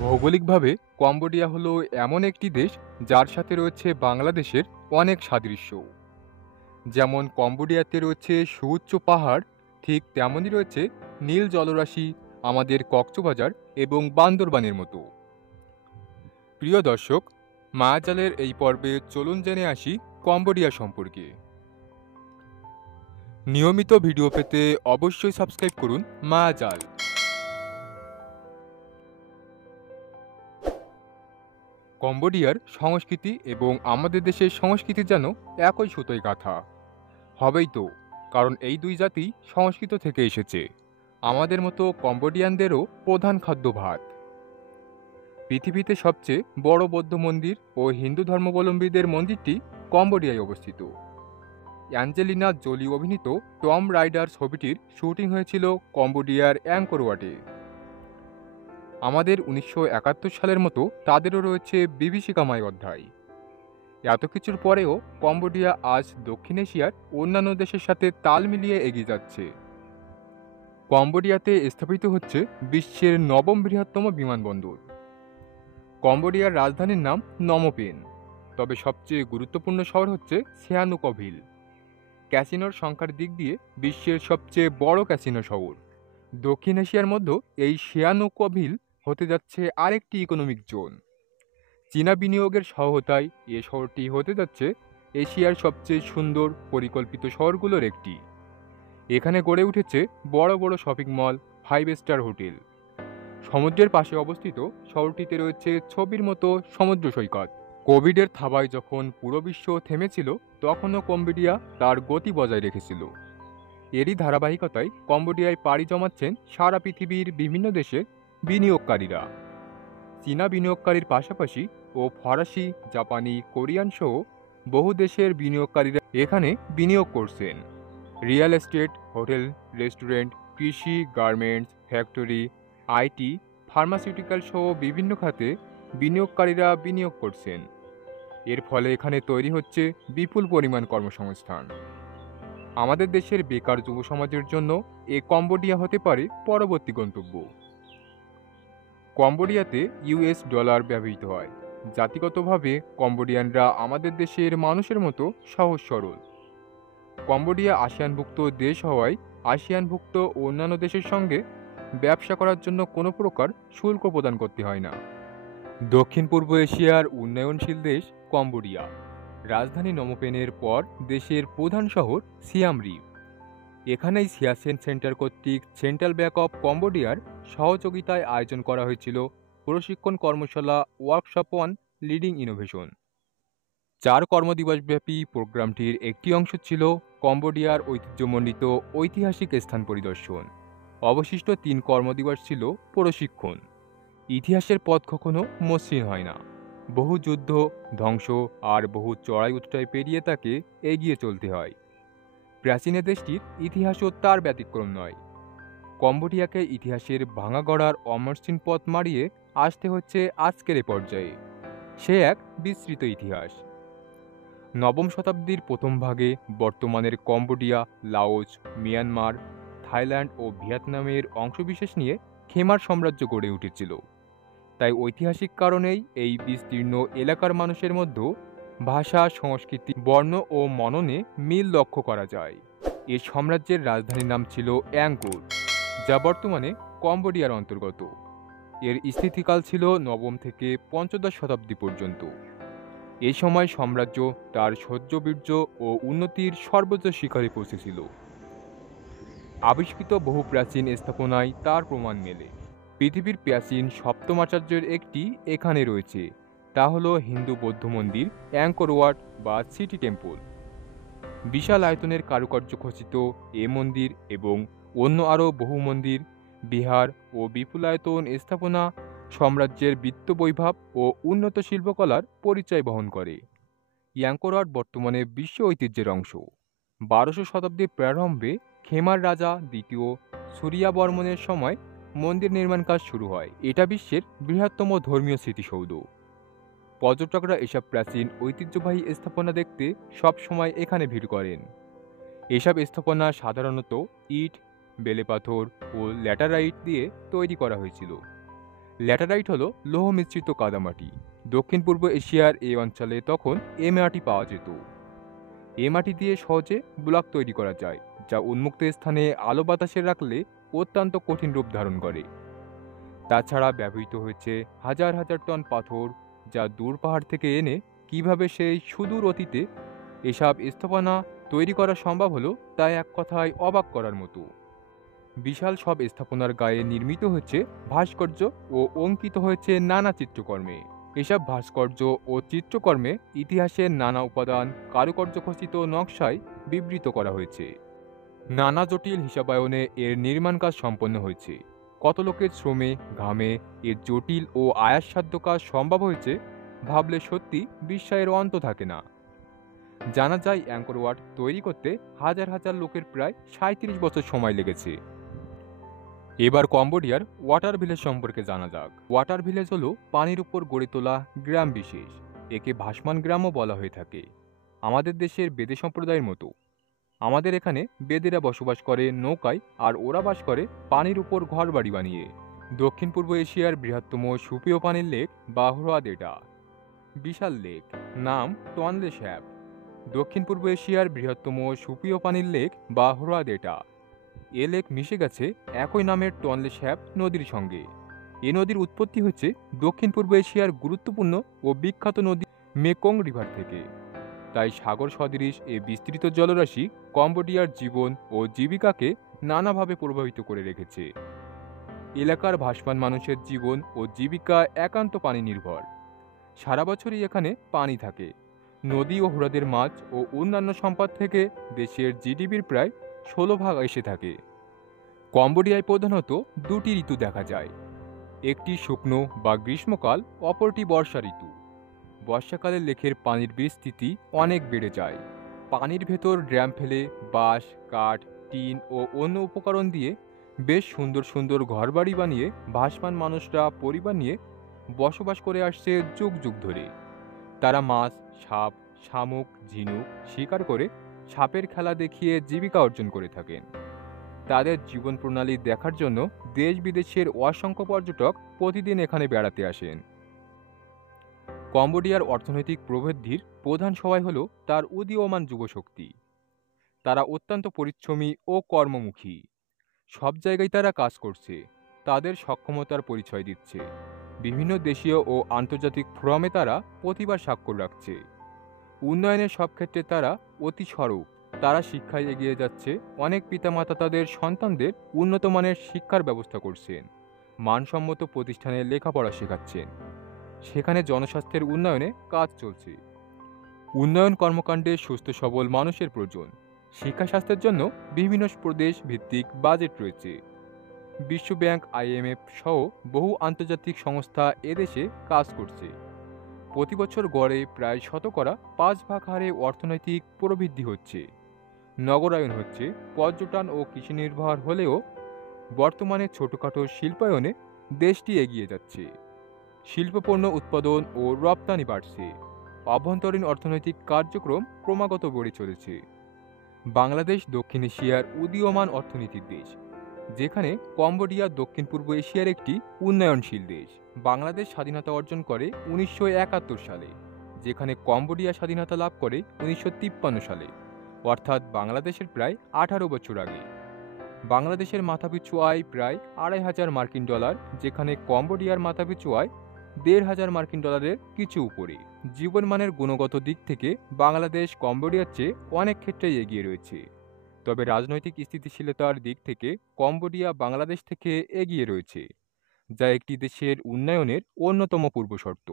ভৌগোলিকভাবে কম্বোডিয়া হলো এমন একটি দেশ যার সাথে রয়েছে বাংলাদেশের অনেক সাদৃশ্য। যেমন কম্বোডিয়াতে রয়েছে সুউচ্চ পাহাড়, ঠিক তেমনই রয়েছে নীল জলরাশি, আমাদের কক্সবাজার এবং বান্দরবানের মতো। প্রিয় দর্শক, মায়াজালের এই পর্বে চলুন জেনে আসি কম্বোডিয়া সম্পর্কে। নিয়মিত ভিডিও পেতে অবশ্যই সাবস্ক্রাইব করুন মায়াজাল। কম্বোডিয়ার সংস্কৃতি এবং আমাদের দেশের সংস্কৃতি যেন একই সুতোয় গাঁথা। হবেই তো, কারণ এই দুই জাতি সংস্কৃত থেকে এসেছে। আমাদের মতো কম্বোডিয়ানদেরও প্রধান খাদ্য ভাত। পৃথিবীতে সবচেয়ে বড় বৌদ্ধ মন্দির ও হিন্দু ধর্মাবলম্বীদের মন্দিরটি কম্বোডিয়ায় অবস্থিত। অ্যাঞ্জেলিনা জোলি অভিনীত টম রাইডার ছবিটির শুটিং হয়েছিল কম্বোডিয়ার অ্যাংকর ওয়াটে। আমাদের 1971 সালের মতো তাদেরও রয়েছে বিভীষিকাময় অধ্যায়। এত কিছুর পরেও কম্বোডিয়া আজ দক্ষিণ এশিয়ার অন্যান্য দেশের সাথে তাল মিলিয়ে এগিয়ে যাচ্ছে। কম্বোডিয়াতে স্থাপিত হচ্ছে বিশ্বের নবম বৃহত্তম বিমানবন্দর। কম্বোডিয়ার রাজধানীর নাম নমপেন, তবে সবচেয়ে গুরুত্বপূর্ণ শহর হচ্ছে সিয়ানুকভিল। ক্যাসিনোর সংখ্যার দিক দিয়ে বিশ্বের সবচেয়ে বড় ক্যাসিনো শহর। দক্ষিণ এশিয়ার মধ্যে এই সিয়ানুকভিল হতে যাচ্ছে আরেকটি ইকোনমিক জোন। চীনা বিনিয়োগের সহায়তায় এ শহরটি হতে যাচ্ছে এশিয়ার সবচেয়ে সুন্দর পরিকল্পিত শহরগুলোর একটি। এখানে গড়ে উঠেছে বড় বড় শপিং মল, 5 স্টার হোটেল। সমুদ্রের পাশে অবস্থিত শহরটিতে রয়েছে ছবির মতো সমুদ্র সৈকত। কোভিডের থাবায় যখন পুরো বিশ্ব থেমেছিল, তখনও কম্বোডিয়া তার গতি বজায় রেখেছিল। এরই ধারাবাহিকতায় কম্বোডিয়ায় পাড়ি জমাচ্ছেন সারা পৃথিবীর বিভিন্ন দেশের বিনিয়োগকারীরা। চীনা বিনিয়োগকারীর পাশাপাশি ও ফরাসি, জাপানি, কোরিয়ান সহ বহু দেশের বিনিয়োগকারীরা এখানে বিনিয়োগ করছেন। রিয়েল এস্টেট, হোটেল, রেস্টুরেন্ট, কৃষি, গার্মেন্টস, ফ্যাক্টরি, আইটি, ফার্মাসিউটিক্যাল সহ বিভিন্ন খাতে বিনিয়োগকারীরা বিনিয়োগ করছেন। এর ফলে এখানে তৈরি হচ্ছে বিপুল পরিমাণ কর্মসংস্থান। আমাদের দেশের বেকার যুব সমাজের জন্য এ কম্বোডিয়া হতে পারে পরবর্তী গন্তব্য। কম্বোডিয়াতে ইউএস ডলার ব্যবহৃত হয়। জাতিগতভাবে কম্বোডিয়ানরা আমাদের দেশের মানুষের মতো সহজ সরল। কম্বোডিয়া আসিয়ানভুক্ত দেশ হওয়ায় আসিয়ানভুক্ত অন্যান্য দেশের সঙ্গে ব্যবসা করার জন্য কোনো প্রকার শুল্ক প্রদান করতে হয় না। দক্ষিণ পূর্ব এশিয়ার উন্নয়নশীল দেশ কম্বোডিয়া। রাজধানী নমপেনের পর দেশের প্রধান শহর সিয়াম রিপ। এখানেই সিয়াচেন সেন্টার কর্তৃক সেন্ট্রাল ব্যাংক অফ কম্বোডিয়ার সহযোগিতায় আয়োজন করা হয়েছিল প্রশিক্ষণ কর্মশালা ওয়ার্কশপ অন লিডিং ইনোভেশন। 4 কর্মদিবসব্যাপী প্রোগ্রামটির একটি অংশ ছিল কম্বোডিয়ার ঐতিহ্যমণ্ডিত ঐতিহাসিক স্থান পরিদর্শন। অবশিষ্ট 3 কর্মদিবস ছিল প্রশিক্ষণ। ইতিহাসের পথ কখনো মসৃণ হয় না। বহু যুদ্ধ, ধ্বংস আর বহু চড়াই উতরাই পেরিয়ে তাকে এগিয়ে চলতে হয়। প্রাচীন দেশটির ইতিহাসও তার ব্যতিক্রম নয়। কম্বোডিয়াকে ইতিহাসের ভাঙা গড়ার অমসৃণ পথ মারিয়ে আসতে হচ্ছে আজকের এ পর্যায়ে। সে এক বিস্তৃত ইতিহাস। নবম শতাব্দীর প্রথম ভাগে বর্তমানের কম্বোডিয়া, লাওস, মিয়ানমার, থাইল্যান্ড ও ভিয়েতনামের অংশবিশেষ নিয়ে খেমার সাম্রাজ্য গড়ে উঠেছিল। তাই ঐতিহাসিক কারণেই এই বিস্তীর্ণ এলাকার মানুষের মধ্যে ভাষা, সংস্কৃতি, বর্ণ ও মননে মিল লক্ষ্য করা যায়। এই সাম্রাজ্যের রাজধানীর নাম ছিল অ্যাংকর, যা বর্তমানে কম্বোডিয়ার অন্তর্গত। এর স্থিতিকাল ছিল নবম থেকে পঞ্চদশ শতাব্দী পর্যন্ত। এই সময় সাম্রাজ্য তার শৌর্যবীর্য ও উন্নতির সর্বোচ্চ শিখরে পৌঁছেছিল। আবিষ্কৃত বহু প্রাচীন স্থাপনায় তার প্রমাণ মেলে। পৃথিবীর প্রাচীন সপ্তম আচার্যের একটি এখানে রয়েছে, তা হল হিন্দু বৌদ্ধ মন্দির অ্যাংকর ওয়াট বা সিটি টেম্পল। বিশাল আয়তনের কারুকার্য খচিত এ মন্দির এবং অন্য আরও বহু মন্দির, বিহার ও বিপুলায়তন স্থাপনা সাম্রাজ্যের বিত্তবৈভব ও উন্নত শিল্পকলার পরিচয় বহন করে। অ্যাংকর ওয়াট বর্তমানে বিশ্ব ঐতিহ্যের অংশ। 12শো শতাব্দীর প্রারম্ভে খেমার রাজা দ্বিতীয় সূরিয়াবর্মনের সময় মন্দির নির্মাণ কাজ শুরু হয়। এটা বিশ্বের বৃহত্তম ধর্মীয় স্মৃতিসৌধ। পর্যটকরা এসব প্রাচীন ঐতিহ্যবাহী স্থাপনা দেখতে সব সময় এখানে ভিড় করেন। এসব স্থাপনা সাধারণত ইট, বেলে পাথর ও ল্যাটারাইট দিয়ে তৈরি করা হয়েছিল। ল্যাটারাইট হলো লৌহ মিশ্রিত কাদামাটি। দক্ষিণ পূর্ব এশিয়ার এই অঞ্চলে তখন এ মাটি পাওয়া যেত। এ মাটি দিয়ে সহজে ব্লক তৈরি করা যায়, যা উন্মুক্ত স্থানে আলো বাতাসে রাখলে অত্যন্ত কঠিন রূপ ধারণ করে। তাছাড়া ব্যবহৃত হয়েছে হাজার হাজার টন পাথর, যা দূর পাহাড় থেকে এনে কিভাবে সেই সুদূর অতীতে এসব স্থাপনা তৈরি করা সম্ভব হলো, তা এক কথায় অবাক করার মতো। বিশাল সব স্থাপনার গায়ে নির্মিত হয়েছে ভাস্কর্য ও অঙ্কিত হয়েছে নানা চিত্রকর্মে। এসব ভাস্কর্য ও চিত্রকর্মে ইতিহাসের নানা উপাদান কারুকার্য খচিত নকশায় বিবৃত করা হয়েছে। নানা জটিল হিসাবায়নে এর নির্মাণ কাজ সম্পন্ন হয়েছে। কত লোকের শ্রমে ঘামে এর জটিল ও আয়াসসাধ্য কাজ সম্ভব হয়েছে, ভাবলে সত্যি বিস্ময়ের অন্ত থাকে না। জানা যায় অ্যাঙ্কর ওয়াট তৈরি করতে হাজার হাজার লোকের প্রায় ৩৭ বছর সময় লেগেছে। এবার কম্বোডিয়ার ওয়াটার ভিলেজ সম্পর্কে জানা যাক। ওয়াটার ভিলেজ হলো পানির উপর গড়ে তোলা গ্রাম বিশেষ। একে ভাসমান গ্রামও বলা হয়ে থাকে। আমাদের দেশের বেদে সম্প্রদায়ের মতো আমাদের এখানে বেদেরা বসবাস করে নৌকায়, আর ওরা বাস করে পানির উপর ঘরবাড়ি বানিয়ে। দক্ষিণ পূর্ব এশিয়ার বৃহত্তম সুপেয় পানির লেক বা হ্রদ বিশাল লেক, নাম টনলে স্যাপ। দক্ষিণ পূর্ব এশিয়ার বৃহত্তম সুপেয় পানির লেক বা হ্রদ এ লেক মিশে গেছে একই নামের টনলে স্যাপ নদীর সঙ্গে। এ নদীর উৎপত্তি হচ্ছে দক্ষিণ পূর্ব এশিয়ার গুরুত্বপূর্ণ ও বিখ্যাত নদী মেকং রিভার থেকে। তাই সাগর সদৃশ এ বিস্তৃত জলরাশি কম্বোডিয়ার জীবন ও জীবিকাকে নানাভাবে প্রভাবিত করে রেখেছে। এলাকার ভাসমান মানুষের জীবন ও জীবিকা একান্ত পানি নির্ভর। সারা বছরই এখানে পানি থাকে। নদী ও হ্রদের মাছ ও অন্যান্য সম্পদ থেকে দেশের জিডিপির প্রায় 16% এসে থাকে। কম্বোডিয়ায় প্রধানত দুটি ঋতু দেখা যায়, একটি শুকনো বা গ্রীষ্মকাল, অপরটি বর্ষা ঋতু। বর্ষাকালে লেকের পানির বিস্তৃতি অনেক বেড়ে যায়। পানির ভেতর ড্যাম ফেলে বাঁশ, কাঠ, টিন ও অন্য উপকরণ দিয়ে বেশ সুন্দর সুন্দর ঘরবাড়ি বানিয়ে ভাসমান মানুষরা পরিবার নিয়ে বসবাস করে আসছে যুগ যুগ ধরে। তারা মাছ, সাপ, শামুক, ঝিনুক শিকার করে সাপের খেলা দেখিয়ে জীবিকা অর্জন করে থাকেন। তাদের জীবন প্রণালী দেখার জন্য দেশ বিদেশের অসংখ্য পর্যটক প্রতিদিন এখানে বেড়াতে আসেন। কম্বোডিয়ার অর্থনৈতিক প্রবৃদ্ধির প্রধান সহায় হল তার উদীয়মান যুবশক্তি। তারা অত্যন্ত পরিশ্রমী ও কর্মমুখী। সব জায়গায় তারা কাজ করছে, তাদের সক্ষমতার পরিচয় দিচ্ছে। বিভিন্ন দেশীয় ও আন্তর্জাতিক ফোরামে তারা প্রতিভার স্বাক্ষর রাখছে। উন্নয়নের সব ক্ষেত্রে তারা অতি সরব। তারা শিক্ষায় এগিয়ে যাচ্ছে। অনেক পিতামাতা তাদের সন্তানদের উন্নত মানের শিক্ষার ব্যবস্থা করছেন, মানসম্মত প্রতিষ্ঠানে লেখাপড়া শেখাচ্ছেন। সেখানে জনস্বাস্থ্যের উন্নয়নে কাজ চলছে। উন্নয়ন কর্মকাণ্ডে সুস্থ সবল মানুষের প্রয়োজন। শিক্ষা স্বাস্থ্যের জন্য বিভিন্ন প্রদেশ ভিত্তিক বাজেট রয়েছে। বিশ্বব্যাংক, IMF সহ বহু আন্তর্জাতিক সংস্থা এদেশে কাজ করছে। প্রতি বছর গড়ে প্রায় 5% হারে অর্থনৈতিক প্রবৃদ্ধি হচ্ছে। নগরায়ন হচ্ছে। পর্যটন ও কৃষি নির্ভর হলেও বর্তমানে ছোটখাটো শিল্পায়নে দেশটি এগিয়ে যাচ্ছে। শিল্পপণ্য উৎপাদন ও রপ্তানি বাড়ছে। অভ্যন্তরীণ অর্থনৈতিক কার্যক্রম ক্রমাগত বেড়ে চলেছে। বাংলাদেশ দক্ষিণ এশিয়ার উদীয়মান অর্থনীতির দেশ, যেখানে কম্বোডিয়া দক্ষিণ পূর্ব এশিয়ার একটি উন্নয়নশীল দেশ। বাংলাদেশ স্বাধীনতা অর্জন করে 1971 সালে, যেখানে কম্বোডিয়া স্বাধীনতা লাভ করে 1953 সালে, অর্থাৎ বাংলাদেশের প্রায় 18 বছর আগে। বাংলাদেশের মাথাপিছু আয় প্রায় $2,500 যেখানে কম্বোডিয়ার মাথাপিছু আয় $1,500 কিছু উপরে। জীবনমানের গুণগত দিক থেকে বাংলাদেশ কম্বোডিয়ার চেয়ে অনেক ক্ষেত্রেই এগিয়ে রয়েছে। তবে রাজনৈতিক স্থিতিশীলতার দিক থেকে কম্বোডিয়া বাংলাদেশ থেকে এগিয়ে রয়েছে, যা একটি দেশের উন্নয়নের অন্যতম পূর্বশর্ত।